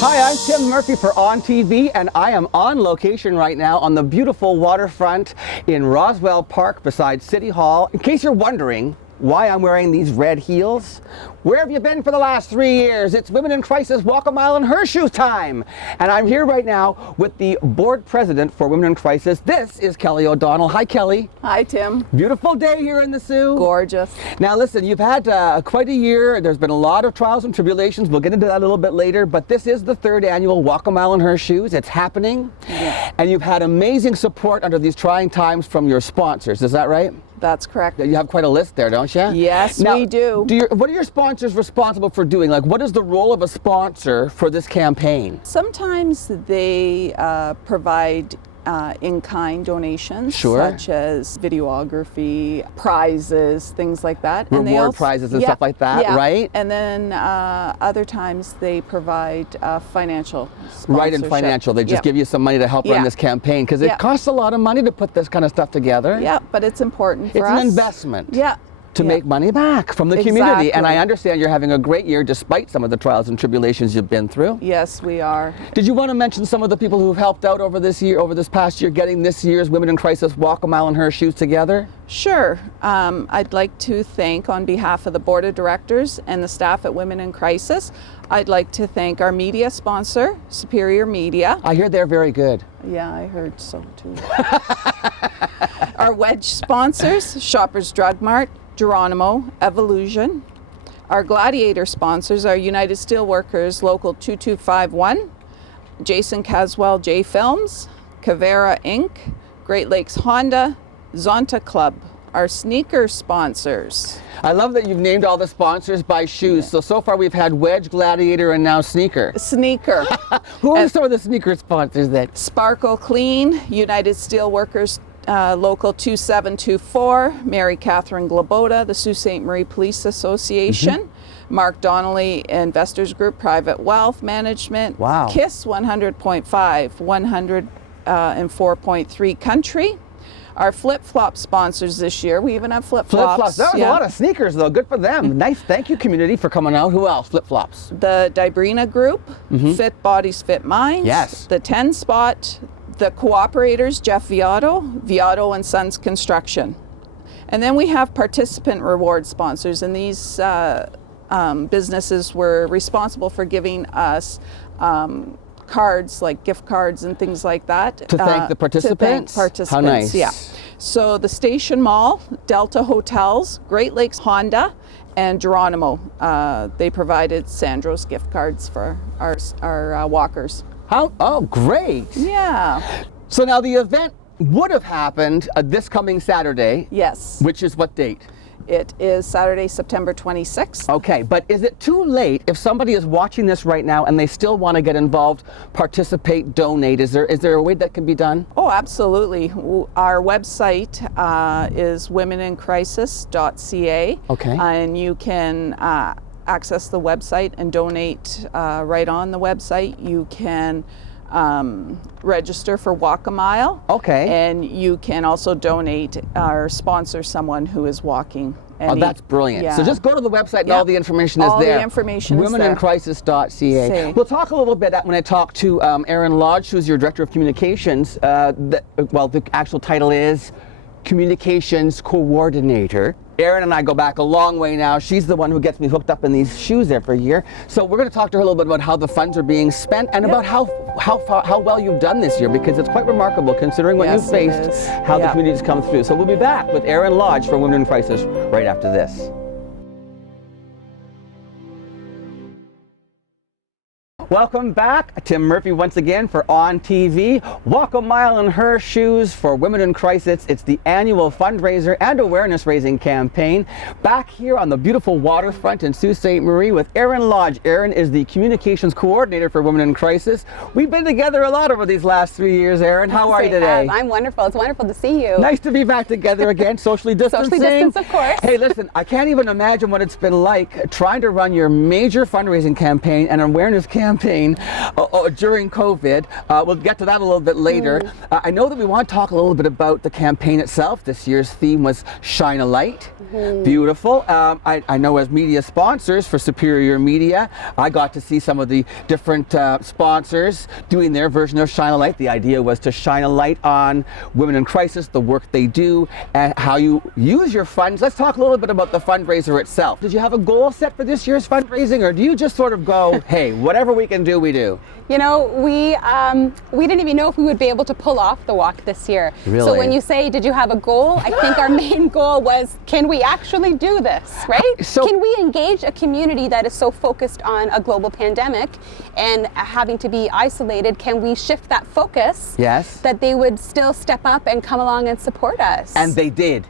Hi, I'm Tim Murphy for On TV, and I am on location right now on the beautiful waterfront in Roswell Park beside City Hall. In case you're wondering why I'm wearing these red heels, where have you been for the last 3 years? It's Women in Crisis Walk a Mile in Her Shoes time. And I'm here right now with the board president for Women in Crisis. This is Kelly O'Donnell. Hi, Kelly. Hi, Tim. Beautiful day here in the Soo. Gorgeous. Now listen, you've had quite a year. There's been a lot of trials and tribulations. We'll get into that a little bit later, but this is the 3rd annual Walk a Mile in Her Shoes. It's happening. Yeah. And you've had amazing support under these trying times from your sponsors. Is that right? That's correct. You have quite a list there, don't you? Yes, now, we do. What are your sponsors responsible for doing? Like, what is the role of a sponsor for this campaign? Sometimes they provide in-kind donations, such as videography, prizes, things like that. Reward prizes and stuff like that, right? And then other times they provide financial sponsorship. Right, and financial. They just give you some money to help run this campaign, because it costs a lot of money to put this kind of stuff together. Yeah, but it's important for us. It's an investment. Yeah. To make money back from the community. And I understand you're having a great year despite some of the trials and tribulations you've been through. Yes, we are. Did you want to mention some of the people who've helped out over this past year, getting this year's Women in Crisis Walk a Mile in Her Shoes together? Sure. I'd like to thank, on behalf of the board of directors and the staff at Women in Crisis, I'd like to thank our media sponsor, Superior Media. I hear they're very good. Yeah, I heard so too. Our wedge sponsors, Shoppers Drug Mart, Geronimo, Evolution. Our gladiator sponsors are United Steelworkers Local 2251, Jason Caswell J Films, Cavera Inc., Great Lakes Honda, Zonta Club. Our sneaker sponsors. I love that you've named all the sponsors by shoes. Yeah. So far we've had Wedge, Gladiator, and now Sneaker. Sneaker. Who are some of the sneaker sponsors then? Sparkle Clean, United Steelworkers Local 2724, Mary Catherine Glabota, the Sault Ste. Marie Police Association, Mark Donnelly Investors Group, Private Wealth Management, wow. KISS 100.5, 104.3 Country. Our flip-flop sponsors this year, we even have flip-flops. Flip-flops, that was a lot of sneakers though, good for them. Nice, thank you community for coming out. Who else? Flip-flops. The Dybrina Group, Fit Bodies, Fit Minds. Yes. The 10 Spot, the cooperators, Jeff Viato, Viato and Sons Construction. And then we have participant reward sponsors, and these businesses were responsible for giving us cards, like gift cards and things like that. To thank the participants? To thank participants, how nice. Yeah. So the Station Mall, Delta Hotels, Great Lakes Honda, and Geronimo, they provided Sandro's gift cards for our walkers. Oh, great. Yeah. So now the event would have happened this coming Saturday. Yes. Which is what date? It is Saturday, September 26th. Okay, but is it too late if somebody is watching this right now and they still want to get involved, participate, donate? Is there a way that can be done? Oh, absolutely. Our website is womenincrisis.ca. Okay. And you can access the website and donate right on the website. You can register for Walk a Mile. Okay. And you can also donate or sponsor someone who is walking. Oh, that's brilliant. Yeah. So just go to the website and all the information is all there. All the information is there. Womenincrisis.ca. We'll talk a little bit when I talk to Erin Lodge, who's your Director of Communications. The actual title is Communications Coordinator. Erin and I go back a long way now. She's the one who gets me hooked up in these shoes every year. So we're going to talk to her a little bit about how the funds are being spent and about how well you've done this year, because it's quite remarkable considering what you've faced, how the community's come through. So we'll be back with Erin Lodge from Women in Crisis right after this. Welcome back. Tim Murphy once again for On TV. Walk a mile in her shoes for Women in Crisis. It's the annual fundraiser and awareness raising campaign. Back here on the beautiful waterfront in Sault Ste. Marie with Erin Lodge. Erin is the communications coordinator for Women in Crisis. We've been together a lot over these last 3 years, Erin. How are you today? I'm wonderful. It's wonderful to see you. Nice to be back together again, socially distancing. Socially distanced, of course. Hey, listen, I can't even imagine what it's been like trying to run your major fundraising campaign and awareness campaign during COVID. We'll get to that a little bit later. I know that we want to talk a little bit about the campaign itself. This year's theme was Shine a Light. Beautiful. I know as media sponsors for Superior Media, I got to see some of the different sponsors doing their version of Shine a Light. The idea was to shine a light on Women in Crisis, the work they do, and how you use your funds. Let's talk a little bit about the fundraiser itself. Did you have a goal set for this year's fundraising, or do you just sort of go, hey, whatever we can do, we do? You know, we didn't even know if we would be able to pull off the walk this year. Really? So when you say, did you have a goal? I think our main goal was, can we actually do this, right? Can we engage a community that is so focused on a global pandemic and having to be isolated? Can we shift that focus? Yes. That they would still step up and come along and support us. And they did.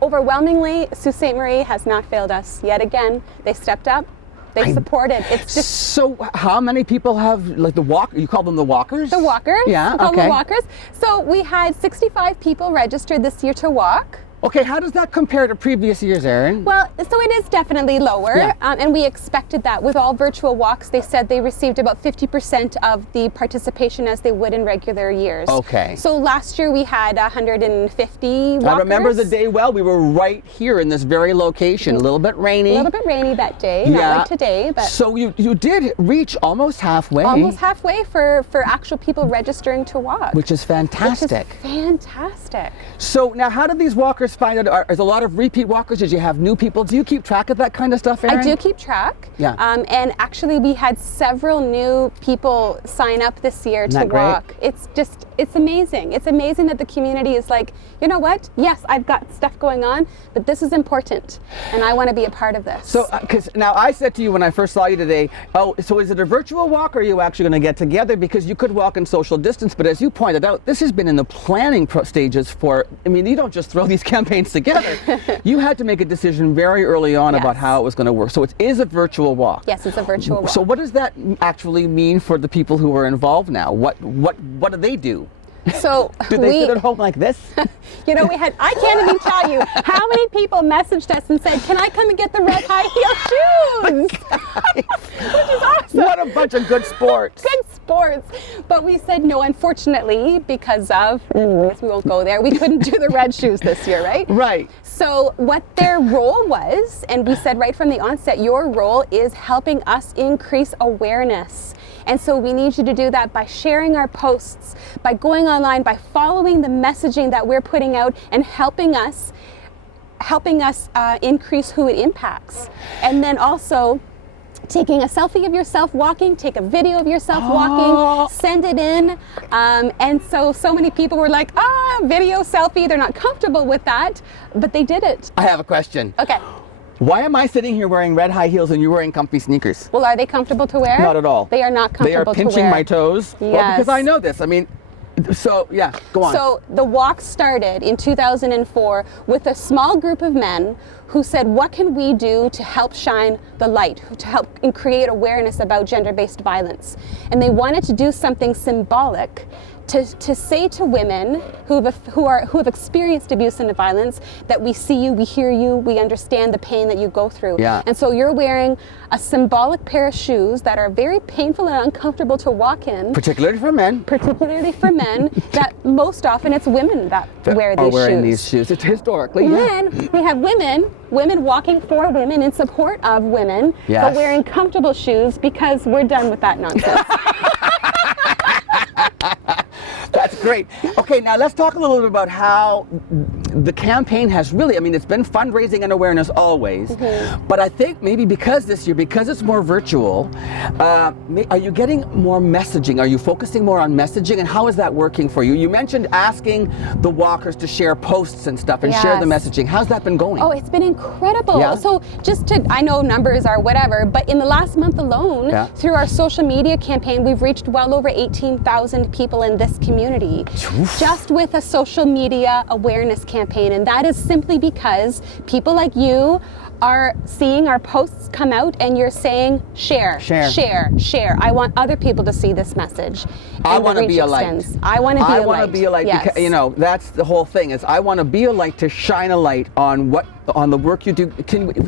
Overwhelmingly, Sault Ste. Marie has not failed us yet again. They stepped up. They supported. It's just so. How many people have like the walk? You call them the walkers? the walkers. Yeah. We call Okay. them walkers. So we had 65 people registered this year to walk. Okay. How does that compare to previous years, Erin? Well, so it is definitely lower, Yeah. and we expected that. With all virtual walks, they said they received about 50% of the participation as they would in regular years. Okay. So last year we had 150 walkers. I remember the day well. We were right here in this very location. A little bit rainy. A little bit rainy that day, not like today, but So you did reach almost halfway. almost halfway for actual people registering to walk. Which is fantastic. Which is fantastic. So now, how did these walkers find out? Is a lot of repeat walkers? Did you have new people? Do you keep track of that kind of stuff, Erin? I do keep track. Yeah. And actually, we had several new people sign up this year to that great? walk. It's amazing. It's amazing that the community is like, you know what? Yes, I've got stuff going on, but this is important, and I want to be a part of this. So, because now I said to you when I first saw you today, oh, so is it a virtual walk or are you actually going to get together? Because you could walk in social distance, but as you pointed out, this has been in the planning stages for, I mean, you don't just throw these campaigns together. You had to make a decision very early on about how it was going to work. So it is a virtual walk. Yes, it's a virtual walk. So what does that actually mean for the people who are involved now? What do they do? So Do they sit at home like this? You know, I can't even tell you how many people messaged us and said, can I come and get the red high heel shoes? Which is awesome. What a bunch of good sports. Good sports. But we said no, unfortunately, because of, we won't go there, we couldn't do the red shoes this year, right? Right. So what their role was, and we said right from the onset, your role is helping us increase awareness. And so we need you to do that by sharing our posts, by going online, by following the messaging that we're putting out, and helping us increase who it impacts. And then also taking a selfie of yourself walking, take a video of yourself walking, send it in. And so many people were like, video, selfie, they're not comfortable with that, but they did it. I have a question. Okay. Why am I sitting here wearing red high heels and you're wearing comfy sneakers? Well, are they comfortable to wear? Not at all. They are not They are comfortable to wear. pinching my toes. Well, because Yes. I know this. I mean, so yeah, go on. So the walk started in 2004 with a small group of men who said, what can we do to help shine the light, to help and create awareness about gender-based violence? And they wanted to do something symbolic to say to women who have experienced abuse and violence that we see you, we hear you, we understand the pain that you go through. Yeah. And so you're wearing a symbolic pair of shoes that are very painful and uncomfortable to walk in. Particularly for men. Particularly for men, that most often it's women that wear these are wearing shoes. these shoes. It's historically, And yeah. then we have women walking for women in support of women, Yes. but wearing comfortable shoes because we're done with that nonsense. That's great. Okay, now let's talk a little bit about how the campaign has really, I mean, it's been fundraising and awareness always, but I think maybe because this year, because it's more virtual, are you getting more messaging? Are you focusing more on messaging, and how is that working for you? You mentioned asking the walkers to share posts and stuff and share the messaging. How's that been going? Oh, it's been incredible. Yeah? So I know numbers are whatever, but in the last month alone, through our social media campaign, we've reached well over 18,000 people in this community, just with a social media awareness campaign. And that is simply because people like you are seeing our posts come out and you're saying share. I want other people to see this message. I want to be a light. I want to be a light. I want to be a light because, you know, that's the whole thing, is I want to be a light, to shine a light on the work you do.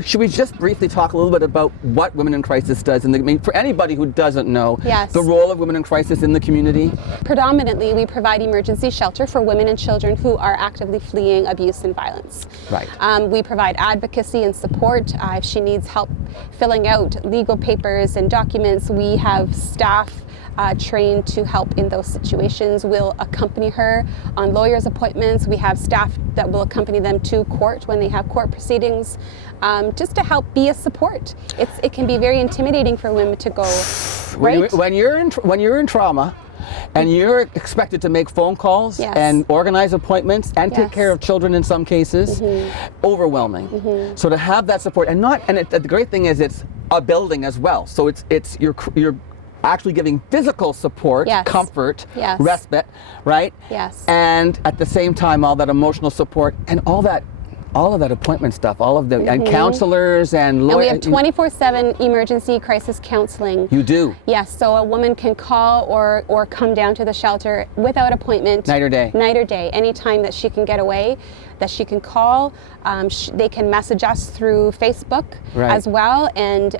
Should we just briefly talk a little bit about what Women in Crisis does? And I mean, for anybody who doesn't know, the role of Women in Crisis in the community? Predominantly, we provide emergency shelter for women and children who are actively fleeing abuse and violence. Right. We provide advocacy and support. If she needs help filling out legal papers and documents, we have staff trained to help in those situations. We'll accompany her on lawyers' appointments. We have staff that will accompany them to court when they have court proceedings, just to help be a support. It can be very intimidating for women to go, right? When you're in trauma, and you're expected to make phone calls and organize appointments and take care of children in some cases, overwhelming. So to have that support, the great thing is it's a building as well. So you're actually giving physical support, comfort, respite, right? Yes. And at the same time, all that emotional support and all of that appointment stuff, all of the and counselors and lawyers. And we have 24/7 emergency crisis counseling. You do? Yes, so a woman can call or come down to the shelter without appointment. Night or day? Night or day, anytime that she can get away, that she can call. They can message us through Facebook as well, and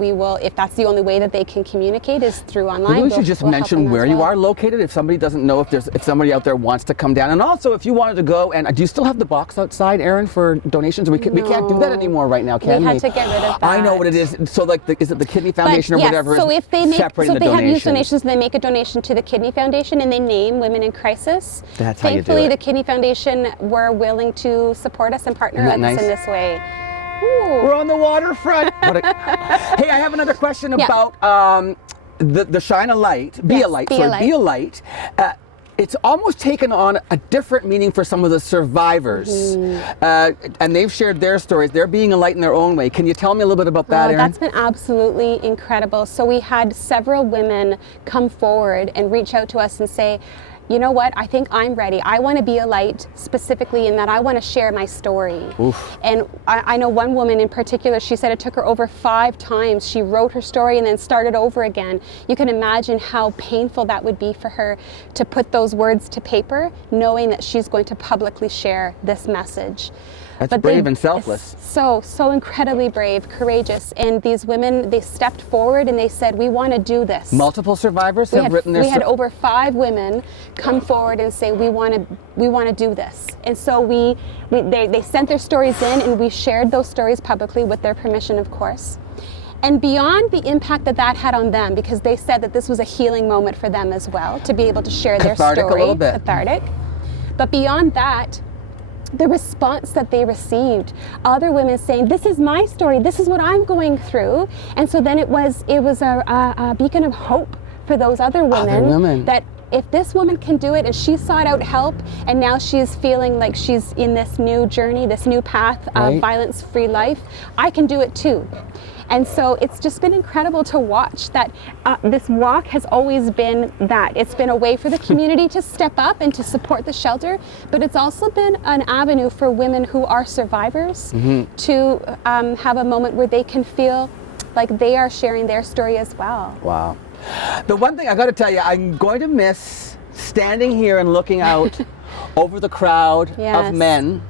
we will, if that's the only way that they can communicate is through online. Maybe we should just mention where you are located if somebody doesn't know, if somebody out there wants to come down. And also, if you wanted to go, and do you still have the box outside, Erin, for donations? We can't do that anymore right now, can we? We had to get rid of that. I know what it is. So like, is it the Kidney Foundation or whatever? So if they have used donations, they make a donation to the Kidney Foundation and they name Women in Crisis. That's how you do it. Thankfully, the Kidney Foundation were willing to support us and partner with us in this way. Ooh. We're on the waterfront. Hey, I have another question about the shine a light, be a light. Be a light. It's almost taken on a different meaning for some of the survivors, and they've shared their stories. They're being a light in their own way. Can you tell me a little bit about that, Erin? That's been absolutely incredible. So we had several women come forward and reach out to us and say, you know what, I think I'm ready. I want to be a light, specifically in that I want to share my story. Oof. And I know one woman in particular, she said it took her over 5 times. She wrote her story and then started over again. You can imagine how painful that would be for her to put those words to paper, knowing that she's going to publicly share this message. That's brave and selfless. So incredibly brave, courageous. And these women, they stepped forward and they said, we want to do this. Multiple survivors have written their story. We had over 5 women come forward and say, we want to do this. And so they sent their stories in and we shared those stories publicly with their permission, of course. And beyond the impact that had on them, because they said that this was a healing moment for them as well, to be able to share their story. Cathartic a little bit. Cathartic. But beyond that, the response that they received, other women saying, this is my story, this is what I'm going through. And so then it was a beacon of hope for those other women. That if this woman can do it and she sought out help and now she's feeling like she's in this new journey, this new path of violence-free life, I can do it too. And so it's just been incredible to watch that this walk has always been that. It's been a way for the community to step up and to support the shelter, but it's also been an avenue for women who are survivors to have a moment where they can feel like they are sharing their story as well. Wow. The one thing I got to tell you, I'm going to miss standing here and looking out over the crowd of men.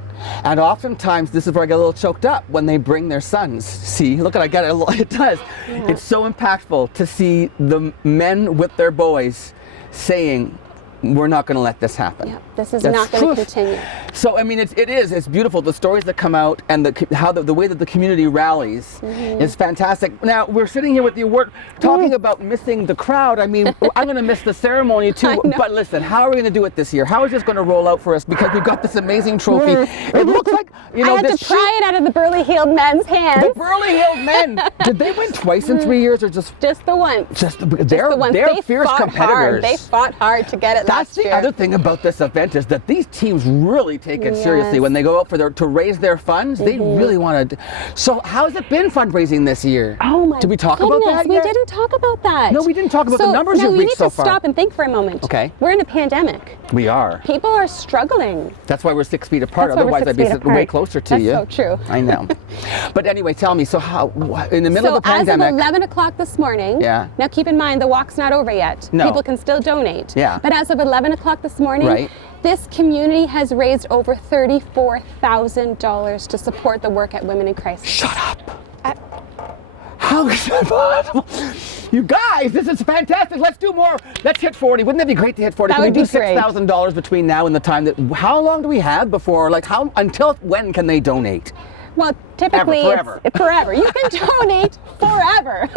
And oftentimes, this is where I get a little choked up when they bring their sons. See, look, I get it. It does. It's so impactful to see the men with their boys saying, we're not going to let this happen. Yeah, this is That's not going to truth. continue. So I mean, it's beautiful. The stories that come out and how the way that the community rallies is fantastic. Now we're sitting here with you, we're talking about missing the crowd. I mean, I'm going to miss the ceremony too. know. But listen, how are we going to do it this year? How is this going to roll out for us? Because we've got this amazing trophy. It looks like I had this to pry it out of the burly-heeled men's hands. the Burley-Hill men. Did they win twice in 3 years, or just Just the once. they're the ones. they're They fierce fought competitors. Hard. They fought hard to get it That's last the year. other thing about this event is that these teams really take it seriously Yes. when they go out to raise their funds. They really want to. So how's it been fundraising this year? Oh my Did we talk goodness, about that we yet? didn't talk about that. No, we didn't talk about the numbers no, you've we reached need so to far. stop and think for a moment. Okay. We're in a pandemic. We are. People are struggling. That's why we're 6 feet apart. That's why we're Otherwise, 6 I'd be feet sitting way apart. closer to That's you. so true. I know. But anyway, tell me. So in the middle So of the pandemic? as of 11 o'clock this morning, Yeah. now keep in mind the walk's not over yet. No. People can still donate. Yeah. But as of 11 o'clock this morning, Right. this community has raised over $34,000 to support the work at Women in Crisis. Shut up. How is that possible? You guys, this is fantastic. Let's do more. Let's hit 40. Wouldn't that be great to hit 40? That Can we would do be great. $6,000 between now and the time that? How long do we have before? Like until when can they donate? Well, typically Forever. it's forever. You can donate forever.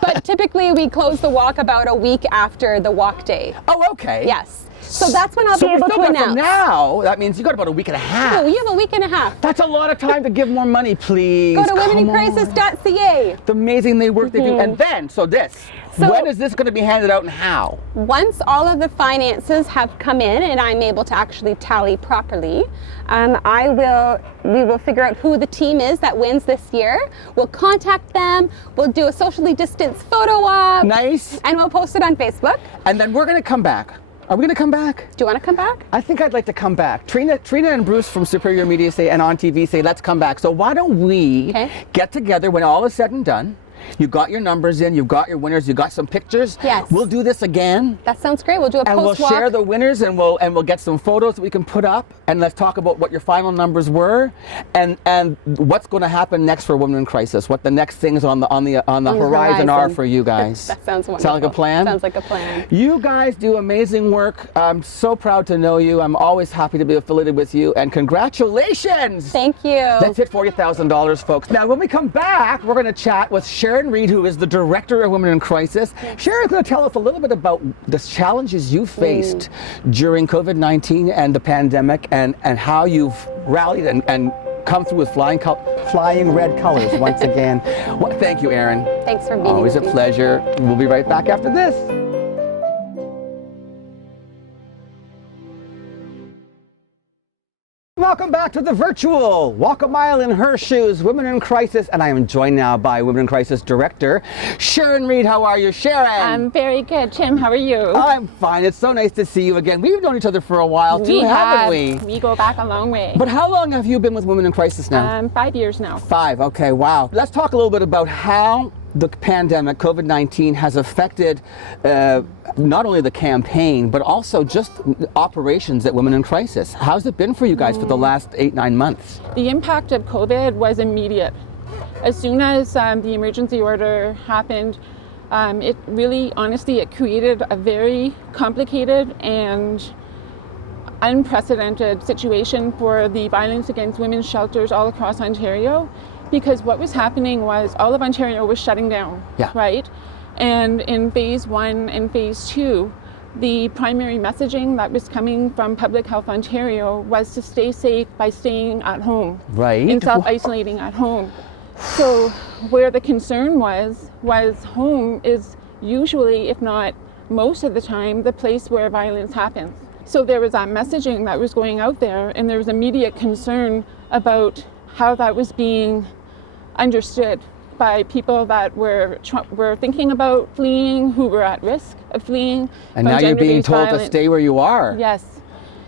But typically we close the walk about a week after the walk day. Oh, okay. Yes. So that's when I'll So be we're able still to got from announce. now. That means you got about a week and a half. Oh, you have a week and a half. That's a lot of time to give more money, please. Go to Come on. womenincrisis.ca. The amazing work they do. And then, So- when is this going to be handed out and how? Once all of the finances have come in and I'm able to actually tally properly, we will figure out who the team is that wins this year. We'll contact them. We'll do a socially distanced photo op. Nice. And we'll post it on Facebook. And then we're going to come back. Are we going to come back? Do you want to come back? I think I'd like to come back. Trina and Bruce from Superior Media say, and on TV say, let's come back. So why don't we get together when all is said and done? You got your numbers in, you've got your winners, you got some pictures. Yes. We'll do this again. That sounds great. We'll do a And we'll post-walk. share the winners, and we'll get some photos that we can put up, and let's talk about what your final numbers were, and what's going to happen next for Women in Crisis. What the next things on the horizon are for you guys. That sounds wonderful. Sound like a plan? Sounds like a plan. You guys do amazing work. I'm so proud to know you. I'm always happy to be affiliated with you, and congratulations. Thank you. Let's hit $40,000, folks. Now, when we come back, we're going to chat with Sharon Reed, who is the director of Women in Crisis. Sharon's going to tell us a little bit about the challenges you faced during COVID-19 and the pandemic, and how you've rallied and come through with flying red colors once again. Well, thank you, Erin. Thanks for being Always a with me. pleasure. We'll be right back after this. Welcome back to the virtual Walk a Mile in Her Shoes, Women in Crisis, and I am joined now by Women in Crisis Director Sharon Reed. How are you, Sharon? I'm very good. Tim, how are you? I'm fine. It's so nice to see you again. We've known each other for a while too, haven't we? We go back a long way. But how long have you been with Women in Crisis now? 5 years now. 5. Okay, wow. Let's talk a little bit about how the pandemic, COVID-19, has affected not only the campaign, but also just operations at Women in Crisis. How's it been for you guys for the last 8-9 months? The impact of COVID was immediate. As soon as the emergency order happened, it really, honestly, it created a very complicated and unprecedented situation for the violence against women's shelters all across Ontario. Because what was happening was all of Ontario was shutting down, right? And in phase 1 and phase 2, the primary messaging that was coming from Public Health Ontario was to stay safe by staying at home. Right. And self-isolating at home. So where the concern was home is usually, if not most of the time, the place where violence happens. So there was that messaging that was going out there, and there was immediate concern about how that was being understood by people that were thinking about fleeing, who were at risk of fleeing. And now you're being told to stay where you are. Yes.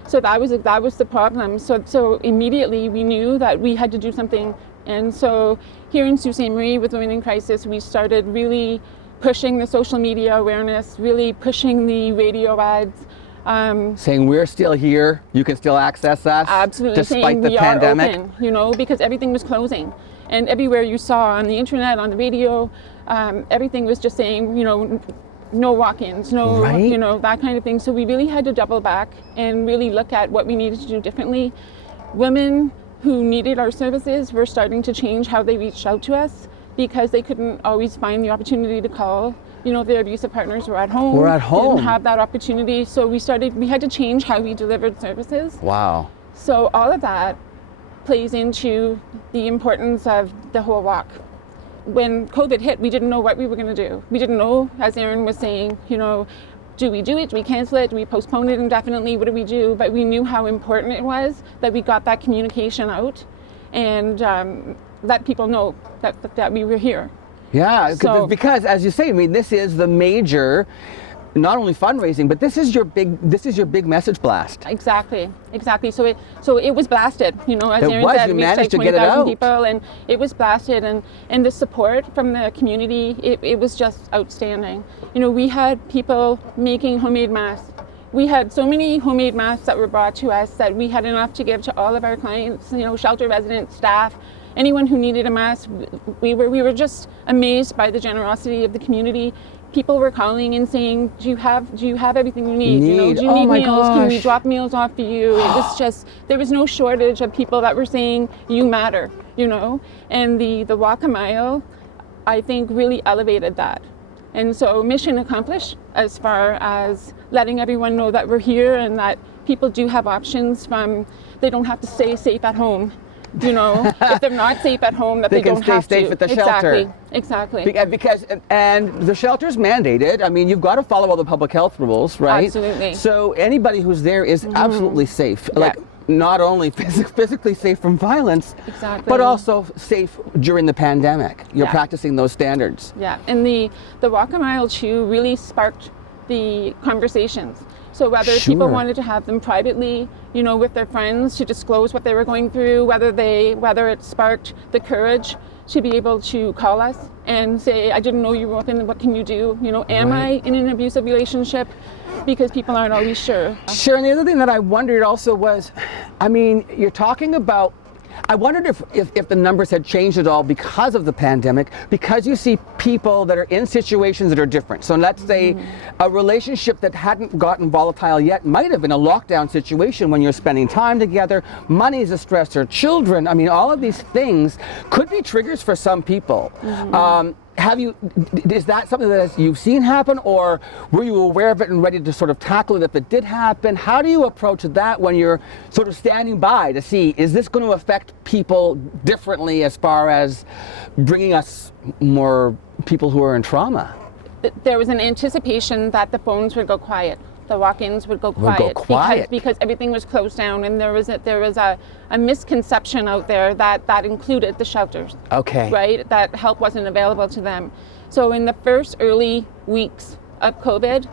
So that was the problem. So immediately we knew that we had to do something. And so here in Sault Ste. Marie with Women in Crisis, we started really pushing the social media awareness, really pushing the radio ads. Saying we're still here, you can still access us. Absolutely. Despite saying the we pandemic. are open, because everything was closing. And everywhere you saw on the internet, on the radio, everything was just saying, no walk-ins, no, Right. you know, that kind of thing. So we really had to double back and really look at what we needed to do differently. Women who needed our services were starting to change how they reached out to us because they couldn't always find the opportunity to call. You know, their abusive partners were at home. Were at They home. didn't have that opportunity. So we had to change how we delivered services. Wow. So all of that plays into the importance of the whole walk. When COVID hit, we didn't know what we were going to do. We didn't know, as Erin was saying, you know, do we do it? Do we cancel it? Do we postpone it indefinitely? What do we do? But we knew how important it was that we got that communication out and let people know that we were here. Yeah, So- because as you say, I mean, this is the major, not only fundraising, but this is your big message blast. Exactly. So it was blasted, you know, as It Erin was. said, You we reached managed like to get it 20,000 out. people, and it was blasted, and the support from the community, it was just outstanding. You know, we had people making homemade masks. We had so many homemade masks that were brought to us that we had enough to give to all of our clients, you know, shelter residents, staff, anyone who needed a mask. We were just amazed by the generosity of the community. People were calling and saying, do you have everything you need? You know, Need. do you Oh need my meals? Can we gosh. drop meals off for you? It was just, there was no shortage of people that were saying, you matter, you know? And the Walk a Mile, I think, really elevated that. And so mission accomplished as far as letting everyone know that we're here and that people do have options they don't have to stay safe at home. You know, if they're not safe at home, that They they, can don't stay have safe to. at the shelter. Exactly. Because and the shelter's mandated. I mean, you've got to follow all the public health rules, right? Absolutely. So anybody who's there is absolutely safe. Yeah. Like not only physically safe from violence, Exactly. but also safe during the pandemic. You're Yeah. practicing those standards. Yeah, and the Walk a Mile too really sparked the conversations. So whether people Sure. wanted to have them privately, you know, with their friends to disclose what they were going through, whether it sparked the courage to be able to call us and say, I didn't know you were open, what can you do? You know, am I in an abusive relationship? Because people aren't always sure. Sure, and the other thing that I wondered also was, I mean, you're talking about, I wondered if the numbers had changed at all because of the pandemic, because you see people that are in situations that are different. So let's say a relationship that hadn't gotten volatile yet might have been a lockdown situation when you're spending time together, money is a stressor, children, I mean, all of these things could be triggers for some people. Is that something that you've seen happen, or were you aware of it and ready to sort of tackle it if it did happen? How do you approach that when you're sort of standing by to see, is this going to affect people differently as far as bringing us more people who are in trauma? There was an anticipation that the phones would go quiet. The walk-ins would go Would go quiet, quiet. Because everything was closed down, and there was a misconception out there that included the shelters. Okay. Right? That help wasn't available to them. So in the first early weeks of COVID,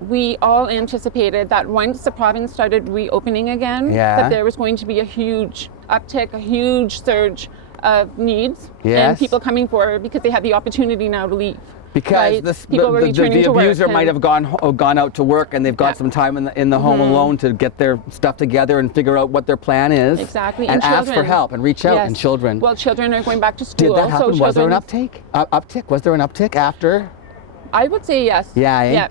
we all anticipated that once the province started reopening again, Yeah. that there was going to be a huge uptick, a huge surge of needs Yes. and people coming forward because they had the opportunity now to leave. Because Right? People were returning the to work abuser might and- have gone out to work, and they've got Yeah. some time in the home alone to get their stuff together and figure out what their plan is. Exactly. And ask for children. help and reach out. Yes. And children. Well, children are going back to Did school. that happen? So Was there an children- uptick? Was there an uptick after? I would say yes. Yeah, eh?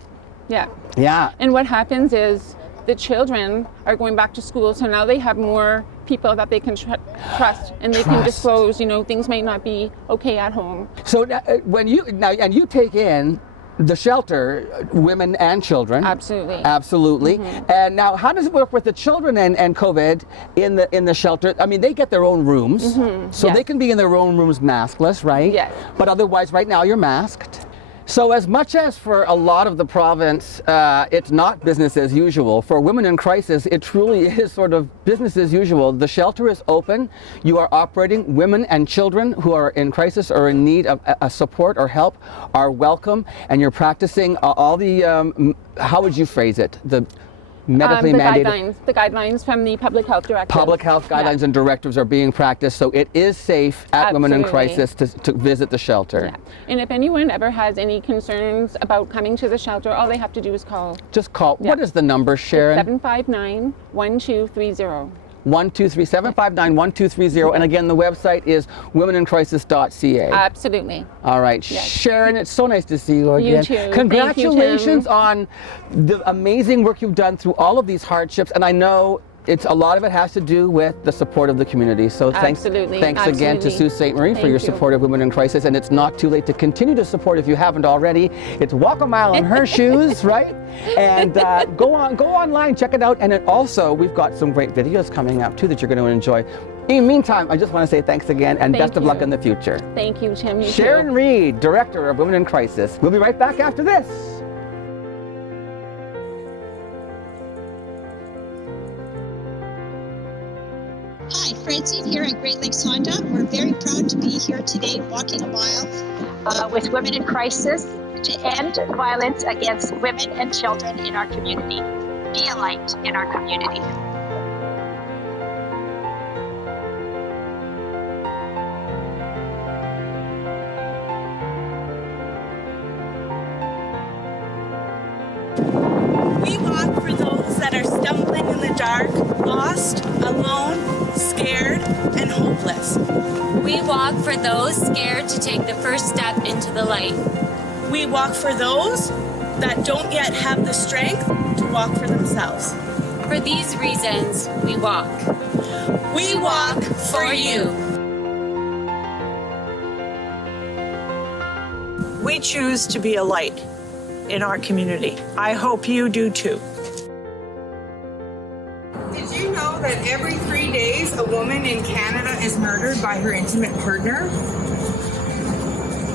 Yeah. Yeah. And what happens is the children are going back to school, so now they have more people that they can trust, and they can Trust. disclose, you know, things might not be okay at home. So when you take in the shelter, women and children. Absolutely. Absolutely. And now, how does it work with the children and COVID in the shelter? I mean, they get their own rooms, so Yes. they can be in their own rooms maskless, right? Yes. But otherwise, right now, you're masked. So as much as for a lot of the province, it's not business as usual, for women in crisis, it truly is sort of business as usual. The shelter is open. You are operating. Women and children who are in crisis or in need of support or help are welcome. And you're practicing all the, how would you phrase it? The medically mandated The guidelines from the public health directive. public health guidelines and directives are being practiced. So it is safe at Women in Absolutely. Crisis to visit the shelter. Yeah. And if anyone ever has any concerns about coming to the shelter, all they have to do is call Just call. What is the number, Sharon? 759-1230. 759-1230. And again, the website is womenincrisis.ca. Absolutely. All right. Sharon, it's so nice to see you again. You too. Thank you, Congratulations Tim. on the amazing work you've done through all of these hardships. And I know a lot of it has to do with the support of the community. So thanks again to Sault Ste. Marie for your support of Women in Crisis. And it's not too late to continue to support if you haven't already. It's Walk a Mile in Her Shoes, right? And go online, check it out. And then also, we've got some great videos coming up too that you're going to enjoy. In the meantime, I just want to say thanks again and best of luck in the future. Thank you, Tim. You Sharon too. Reed, Director of Women in Crisis. We'll be right back after this. Hi, Francine here at Great Lakes Honda. We're very proud to be here today walking a mile with Women in Crisis to end violence against women and children in our community. Be a light in our community. We walk for those that are stumbling in the dark, lost, alone, scared, and hopeless. We walk for those scared to take the first step into the light. We walk for those that don't yet have the strength to walk for themselves. For these reasons, we walk. We walk for you. We choose to be a light in our community. I hope you do too. Did you know that every 3 days a woman in Canada is murdered by her intimate partner?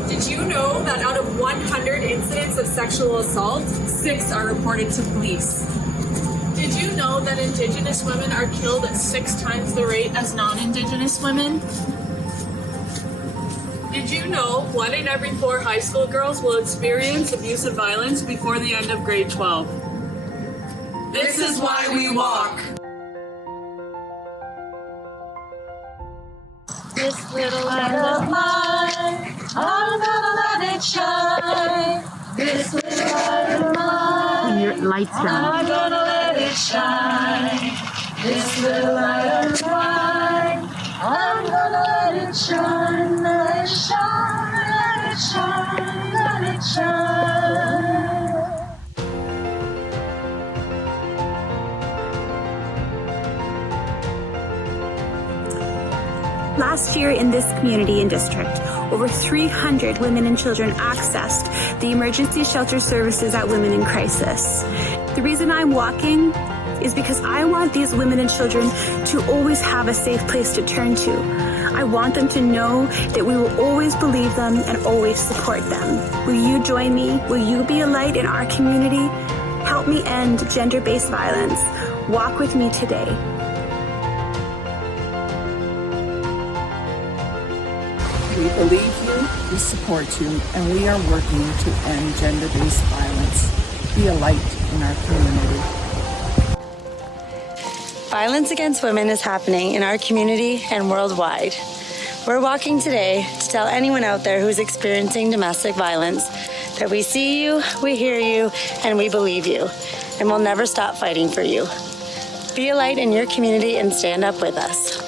Did you know that out of 100 incidents of sexual assault, 6 are reported to police? Did you know that Indigenous women are killed at 6 times the rate as non-Indigenous women? Did you know 1 in every 4 high school girls will experience abusive violence before the end of grade 12? This is why we walk. This little light of mine, I'm gonna let it shine. This little light of mine, your lights down. I'm gonna let it shine. This little light of mine, I'm gonna let it shine, let it shine, let it shine, let it shine. Last year in this community and district, over 300 women and children accessed the emergency shelter services at Women in Crisis. The reason I'm walking is because I want these women and children to always have a safe place to turn to. I want them to know that we will always believe them and always support them. Will you join me? Will you be a light in our community? Help me end gender-based violence. Walk with me today. We believe you, we support you, and we are working to end gender-based violence. Be a light in our community. Violence against women is happening in our community and worldwide. We're walking today to tell anyone out there who's experiencing domestic violence that we see you, we hear you, and we believe you, and we'll never stop fighting for you. Be a light in your community and stand up with us.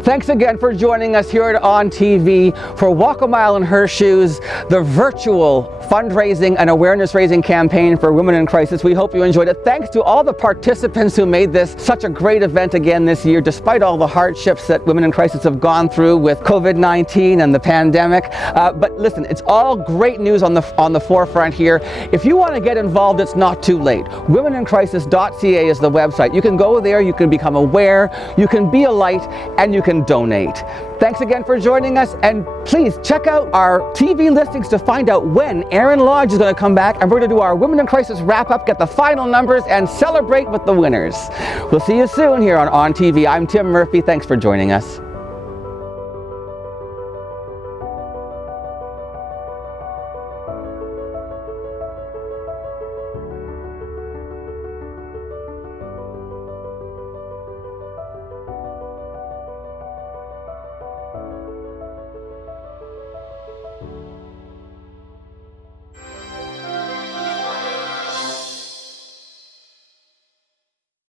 Thanks again for joining us here at On TV for Walk a Mile in Her Shoes, the virtual fundraising and awareness raising campaign for Women in Crisis. We hope you enjoyed it. Thanks to all the participants who made this such a great event again this year, despite all the hardships that Women in Crisis have gone through with COVID-19 and the pandemic. But listen, it's all great news on the forefront here. If you want to get involved, it's not too late. Womenincrisis.ca is the website. You can go there, you can become aware, you can be a light, and you can donate. Thanks again for joining us, and please check out our TV listings to find out when Erin Lodge is going to come back, and we're going to do our Women in Crisis wrap-up, get the final numbers, and celebrate with the winners. We'll see you soon here on TV. I'm Tim Murphy. Thanks for joining us.